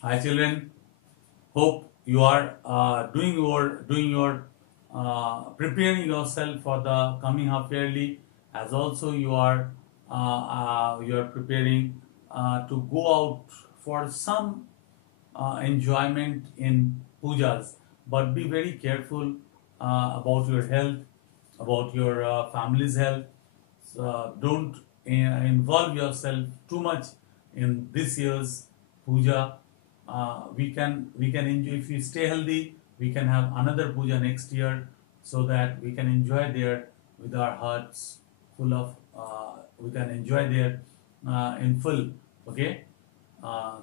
Hi children, hope you are doing your preparing yourself for the coming half yearly, as also you are preparing to go out for some enjoyment in pujas, but be very careful about your health, about your family's health. Don't involve yourself too much in this year's puja. We can enjoy if we stay healthy. We can have another puja next year, so that we can enjoy there with our hearts full of. We can enjoy there in full. Okay.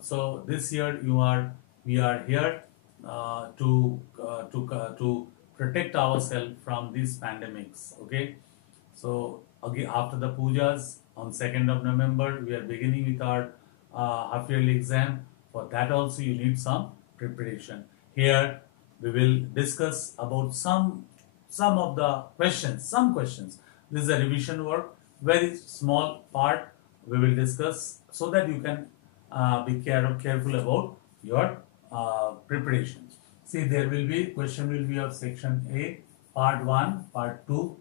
So this year we are here to protect ourselves from these pandemics. Okay, so again after the pujas on 2nd of November we are beginning with our half yearly exam. For that also you need some preparation. Here we will discuss about some of the questions, some questions. This is a revision work, very small part we will discuss, so that you can be careful about your preparation. See, there will be question will be of section A, part 1, part 2,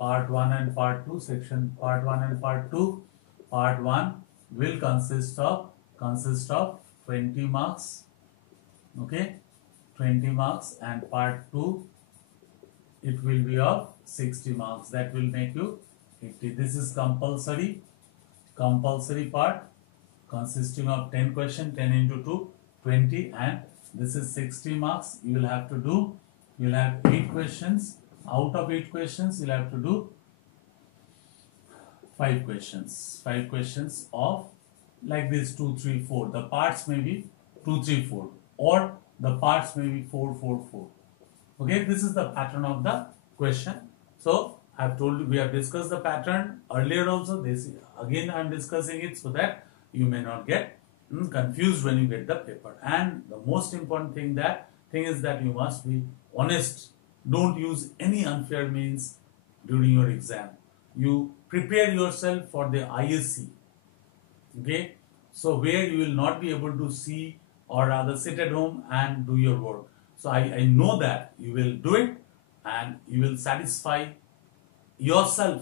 part 1 and part 2, section part 1 and part 2. Part 1 will consist of 20 marks. Okay, 20 marks, and part 2 it will be of 60 marks. That will make you 50. This is compulsory part consisting of 10 question, 10 into 2, 20, and this is 60 marks. You will have to do, you will have 8 questions. Out of 8 questions, you will have to do 5 questions. 5 questions of like this 2, 3, 4. The parts may be 2, 3, 4, or the parts may be 4, 4, 4. Okay, this is the pattern of the question. So I have told you, we have discussed the pattern earlier also. This again I am discussing it so that you may not get confused when you get the paper. And the most important thing is that you must be honest. Don't use any unfair means during your exam. You prepare yourself for the ISC. Okay, so where you will not be able to see, or rather sit at home and do your work. So I know that you will do it and you will satisfy yourself.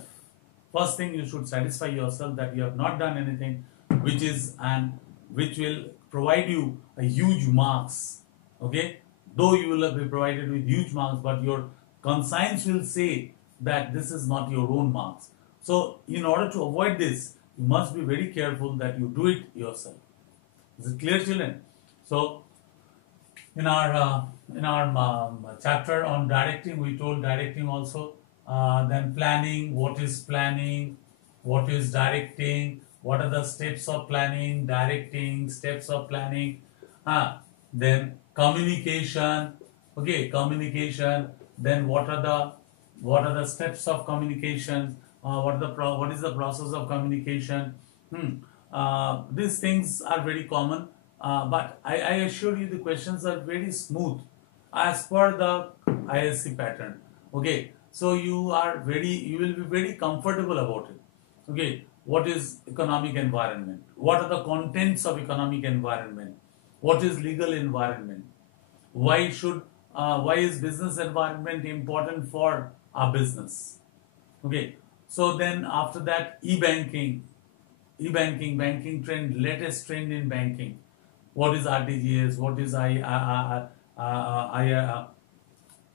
First thing, you should satisfy yourself that you have not done anything which will provide you a huge marks. Okay, though you will be provided with huge marks, but your conscience will say that this is not your own marks. So in order to avoid this, you must be very careful that you do it yourself. Is it clear, children? So in our chapter on directing, we told directing also. Then planning, what is planning, what is directing, what are the steps of planning, directing, steps of planning. Then communication. Okay, communication. Then what are the steps of communication? What is the process of communication? These things are very common, but I assure you the questions are very smooth as per the ISC pattern. Okay, so you will be very comfortable about it. Okay, what is economic environment? What are the contents of economic environment? What is legal environment? Why is business environment important for our business? Okay, so then after that, banking trend, latest trend in banking. What is RTGS? What is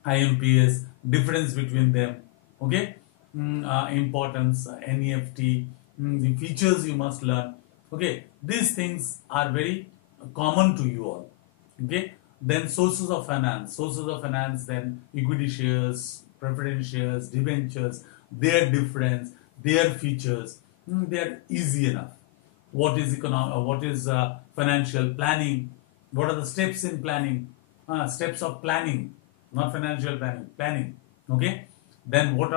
IMPS? Difference between them. Okay, importance, NEFT, the features you must learn. Okay, these things are very common to you all. Okay, then sources of finance. Then equity shares, preference shares, debentures, their difference, their features. They are easy enough. What is financial planning? What are the steps in planning? Steps of planning, not financial planning. Okay, then what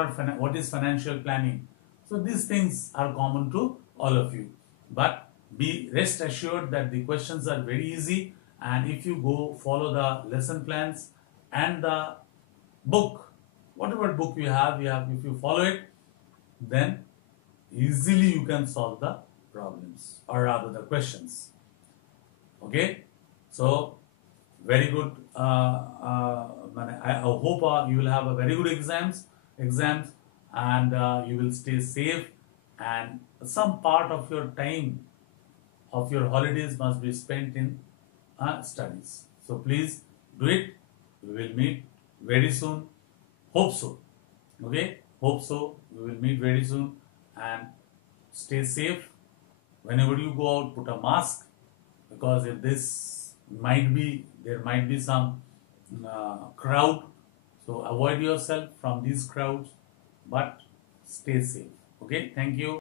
is financial planning? So these things are common to all of you, but be rest assured that the questions are very easy, and if you go follow the lesson plans and the book, whatever book you have, if you follow it, then easily you can solve the problems, or rather the questions. Okay, So very good. I hope you will have a very good exams, and you will stay safe. And some part of your time of your holidays must be spent in studies. So please do it. We will meet very soon. Hope so. Okay. Hope so. We will meet very soon, and stay safe. Whenever you go out, put a mask, because if this might be there might be some crowd, so avoid yourself from these crowds, but stay safe. Okay, thank you.